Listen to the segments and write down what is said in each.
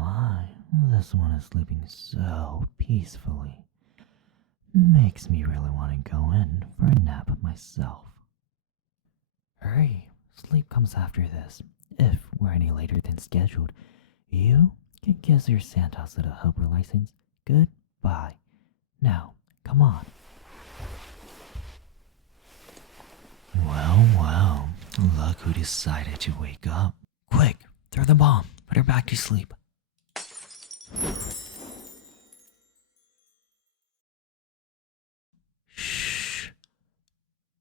my, this one is sleeping so peacefully. Makes me really want to go in for a nap myself. Hurry, sleep comes after this. If we're any later than scheduled, you can kiss your Santos little helper license goodbye. Now, come on. Well, look who decided to wake up. Quick, throw the bomb, put her back to sleep. Shh,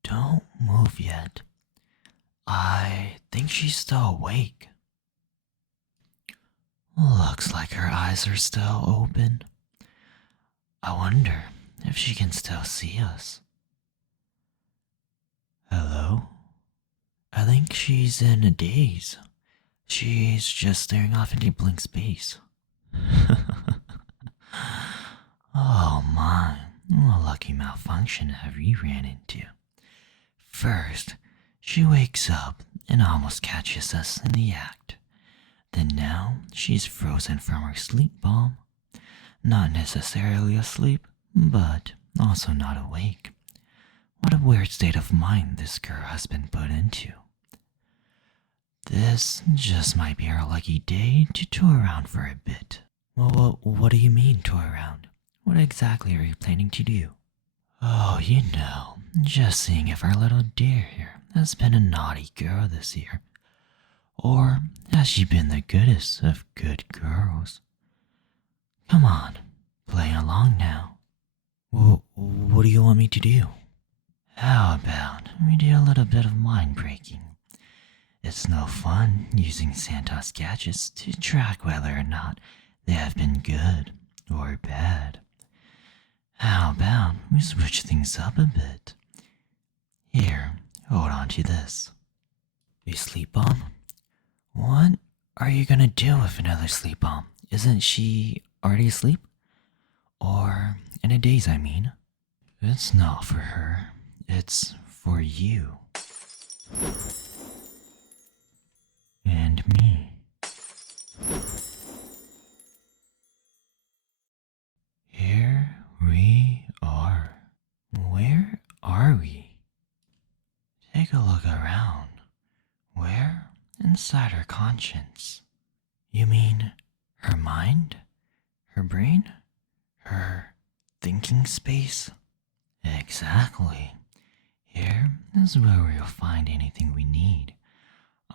don't move yet. I think she's still awake. Looks like her eyes are still open. I wonder if she can still see us. Hello? I think she's in a daze. She's just staring off into blank space. Oh my, what lucky malfunction have we ran into? First, she wakes up and almost catches us in the act. Then now she's frozen from her sleep bomb. Not necessarily asleep, but also not awake. What a weird state of mind this girl has been put into. This just might be our lucky day to tour around for a bit. Well, what do you mean tour around? What exactly are you planning to do? Oh, just seeing if our little dear here has been a naughty girl this year. Or has she been the goodest of good girls? Come on, play along now. Well, what do you want me to do? How about we do a little bit of mind breaking? It's no fun using Santos gadgets to track whether or not they have been good or bad. How about we switch things up a bit? Here, hold on to this. A sleep bomb? What are you gonna do with another sleep bomb? Isn't she already asleep? Or in a daze, I mean. It's not for her. It's for you. And me. Here we are. Where are we? Take a look around. Where? Inside her conscience. You mean her mind? Her brain? Her thinking space? Exactly. Here is where we'll find anything we need.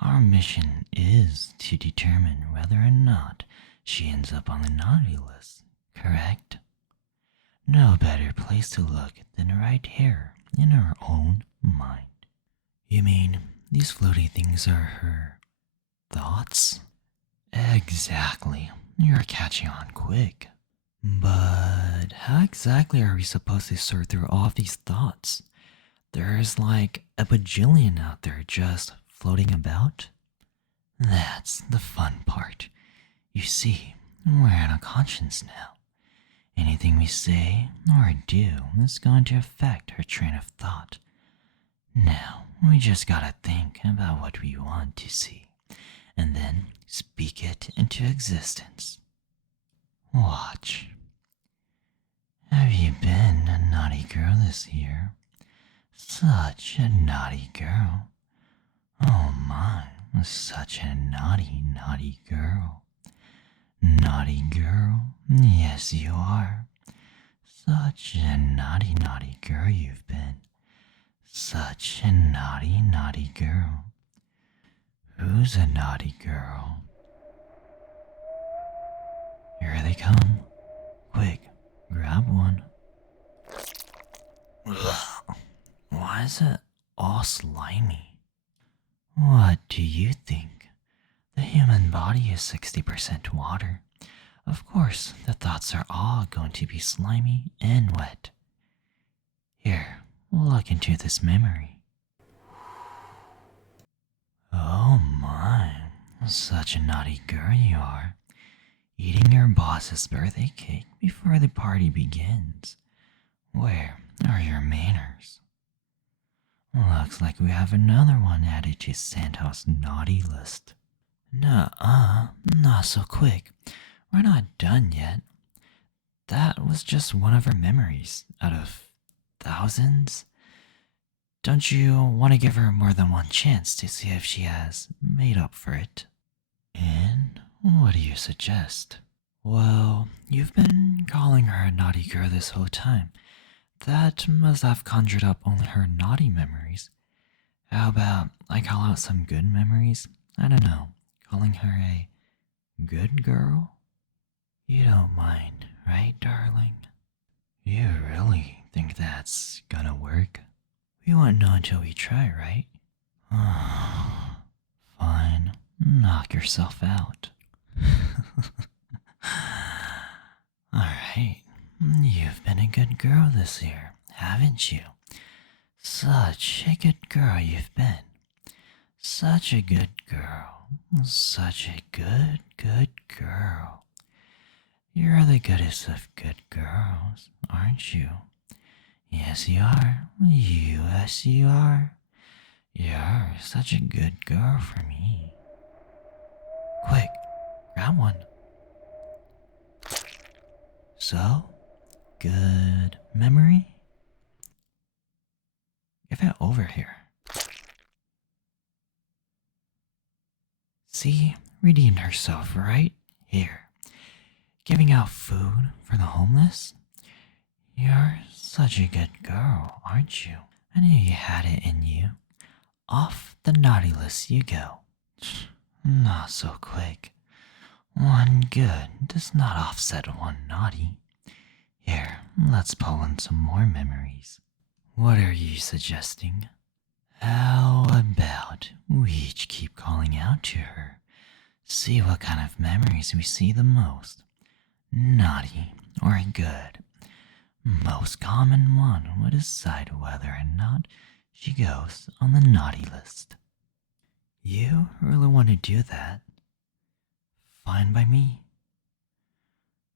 Our mission is to determine whether or not she ends up on the naughty list, correct? No better place to look than right here in her own mind. You mean these floaty things are her thoughts? Exactly. You're catching on quick. But how exactly are we supposed to sort through all of these thoughts? There's like a bajillion out there just floating about. That's the fun part. You see, we're in a conscience now. Anything we say or do is going to affect her train of thought. Now, we just gotta think about what we want to see, and then speak it into existence. Watch. Have you been a naughty girl this year? Such a naughty girl. Oh my, such a naughty girl. Naughty girl, yes you are. Such a naughty girl you've been. Such a naughty girl. Who's a naughty girl? Here they come. Quick, grab one. Ugh. Why is it all slimy? What do you think? The human body is 60% water. Of course, the thoughts are all going to be slimy and wet. Here, look into this memory. Oh my, such a naughty girl you are. Eating your boss's birthday cake before the party begins. Where are your manners? Looks like we have another one added to Santos' naughty list. Nuh-uh, not so quick. we're not done yet. That was just one of her memories out of thousands. Don't you want to give her more than one chance to see if she has made up for it? And what do you suggest? Well, you've been calling her a naughty girl this whole time. That must have conjured up only her naughty memories. How about I call out some good memories? I don't know, calling her a good girl? You don't mind, right, darling? You really think that's gonna work? We won't know until we try, right? Fine, knock yourself out. Alright, you've been a good girl this year, haven't you? Such a good girl you've been. Such a good girl. Such a good girl. You're the goodest of good girls, aren't you? Yes, you are. Yes, you are. You're such a good girl for me. Quick, grab one. So, good memory? Give it over here. See, redeemed herself right here. Giving out food for the homeless? You're such a good girl, aren't you? I knew you had it in you. Off the naughty list you go. Not so quick. One good does not offset one naughty. Here, let's pull in some more memories. What are you suggesting? How about we each keep calling out to her? See what kind of memories we see the most. Naughty or good. Most common one would decide whether or not she goes on the naughty list. You really want to do that? Fine by me.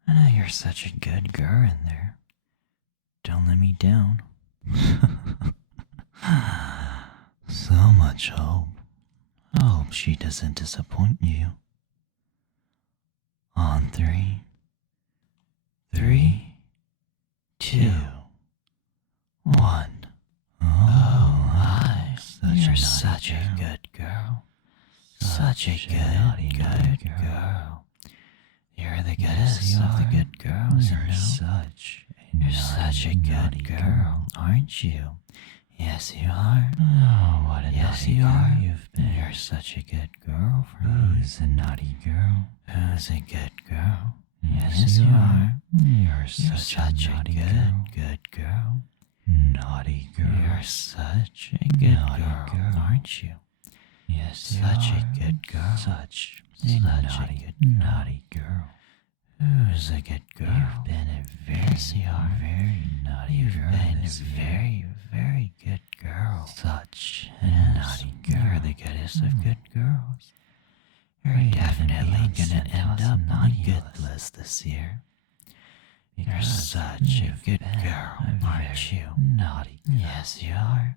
I know you're such a good girl in there. Don't let me down. So much hope. I hope she doesn't disappoint you. On 3. 3, 2, 1. Oh my, you're such a good girl. Such a good girl. You're the goodest of the good girls, you're such a good girl, aren't you? Yes, you are. Oh, what a naughty girl you've been. You're such a good girl for me. Who's a naughty girl? Who's a good girl? Yes, you are. You're such a good girl. Naughty girl. You're such a good girl, aren't you? Yes, such a good girl. Such a naughty girl. Who's a good girl? You've been a very naughty girl. You've been a very good girl. Such a naughty girl. You're the goodest of good girls. You're definitely gonna end up on a good list this year. You're such a good girl, aren't you? Naughty. Yes, you are.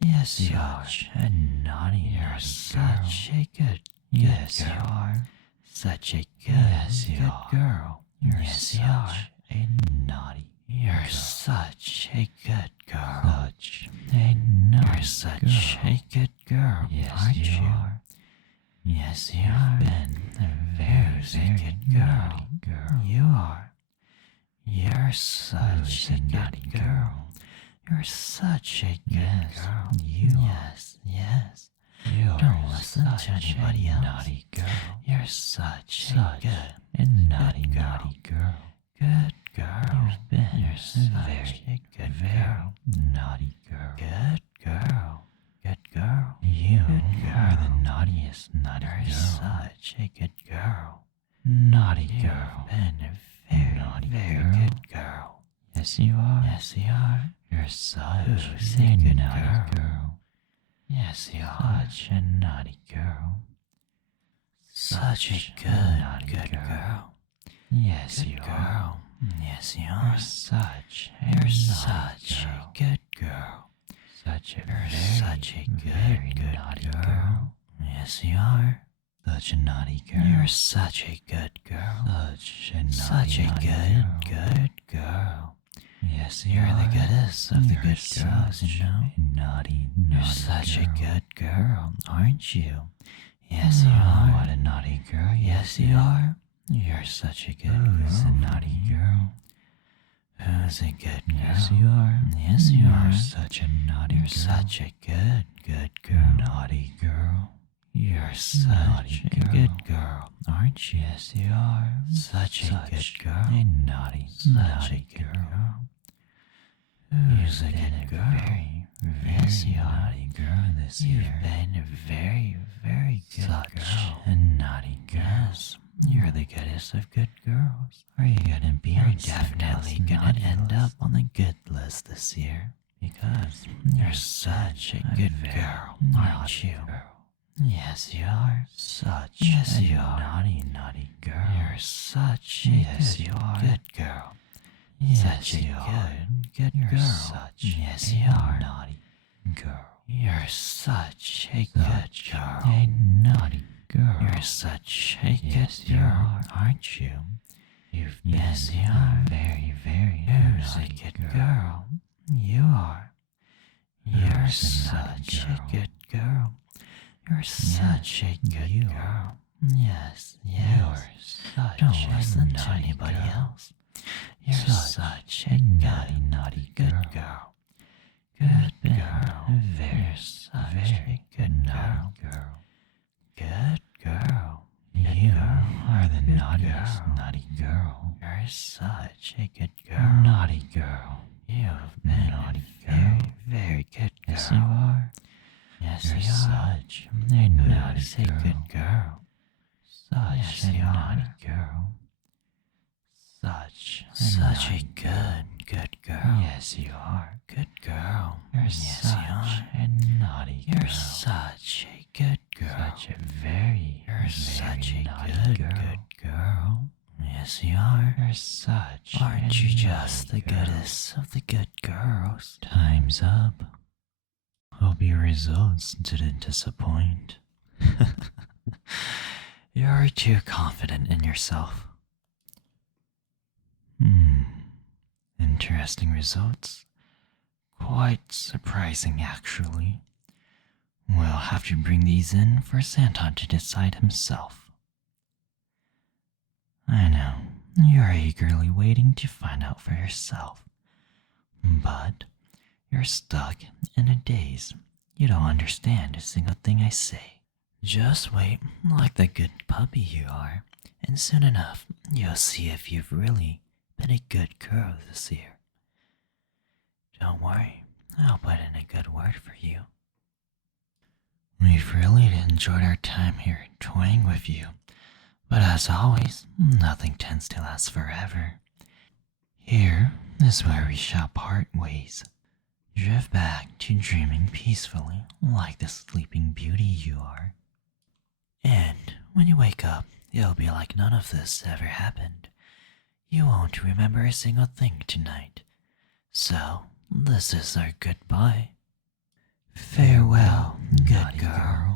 Yes, you are. A naughty. You're such a good yes, girl. You are. Such a good girl. You're such a naughty. You're such a good girl. You're such a good girl, aren't you? Yes, you are. Been a very good girl. You are. You're such a good girl. You're such a good girl. Yes. Don't listen to anybody else. Naughty girl. You're such a good and naughty girl. Good girl. You've been. You're such a good girl. Naughty girl. Good girl. Good girl. You are the naughtiest naughty girl. You're such a good girl. Naughty girl. You've been a very good girl. Yes, you are. Yes, you are. You're such a good naughty girl. Yes, you are. Such a naughty girl. Such a good girl. Yes, you are. Yes, you are. You're such a good girl. Such a good naughty girl. Yes, you are. Such a naughty girl. You're such a good girl. Such a Good girl. Yes, You're the goodest of the You're good girls, you know. naughty You're such girl. a good girl, aren't you? Yes, you are. What a naughty girl. Yes, you are. You're such a good girl. Who's a naughty girl? Who's a good girl? Yes, you are. Yes, you You're are. such a naughty You're girl. such a good girl. Naughty girl. You're such Naughty a girl. good girl, aren't you? Yes, you are. Such a good girl. A naughty girl. Who's a good girl? Very, Yes, you are. naughty girl this You've year. been a very, very good Such girl. a naughty girl. Yes, you're the goodest of good girls. Are you gonna be You're on definitely someone's gonna naughty end list? up on the good list this year. Because You're such a good very girl, naughty aren't you? girl. Yes, you are. Such Yes, a you are. naughty girl. You're such a Yes, good, you are. good girl. Yes, Such a you are. good You're girl. such Yes, a you are. naughty girl. You're such a Such good girl. a naughty girl. You're such a Yes, good you girl, are. aren't you? You've been Yes, you a are. very, very Who's a naughty good good girl? girl. You are. You're Who's a naughty such girl? a good girl. You're such a good you girl. are. Yes, yes. You're such Don't a listen to naughty anybody girl. else. You're Such such a naughty good girl. girl. Good Good girl. girl. Very, You're such very a good girl. naughty girl. Good girl. Good You girl. are the Good naughtiest girl. naughty girl. You're such a good girl. Naughty girl. You've been Naughty a very, girl. very good girl. Yes, you are. Yes, You're you are. such a naughty Who's a girl. good girl. Such Yes, a you are. naughty girl. Such Such a naughty girl. good girl. Yes, you are. Good girl. You're Yes, such you are. a naughty girl. You're such a good girl. Such a very, You're such a naughty good girl. Yes, you are. You're such Aren't a you just the naughty girl. goodest of the good girls? Time's up. Hope your results didn't disappoint. You're too confident in yourself. Interesting results. Quite surprising, actually. We'll have to bring these in for Santa to decide himself. I know, you're eagerly waiting to find out for yourself. But you're stuck in a daze. You don't understand a single thing I say. Just wait like the good puppy you are, and soon enough you'll see if you've really been a good girl this year. Don't worry, I'll put in a good word for you. We've really enjoyed our time here toying with you, but as always, nothing tends to last forever. Here is where we shall part ways. Drift back to dreaming peacefully like the sleeping beauty you are. And when you wake up, it'll be like none of this ever happened. You won't remember a single thing tonight. So, this is our goodbye. Farewell, good girl.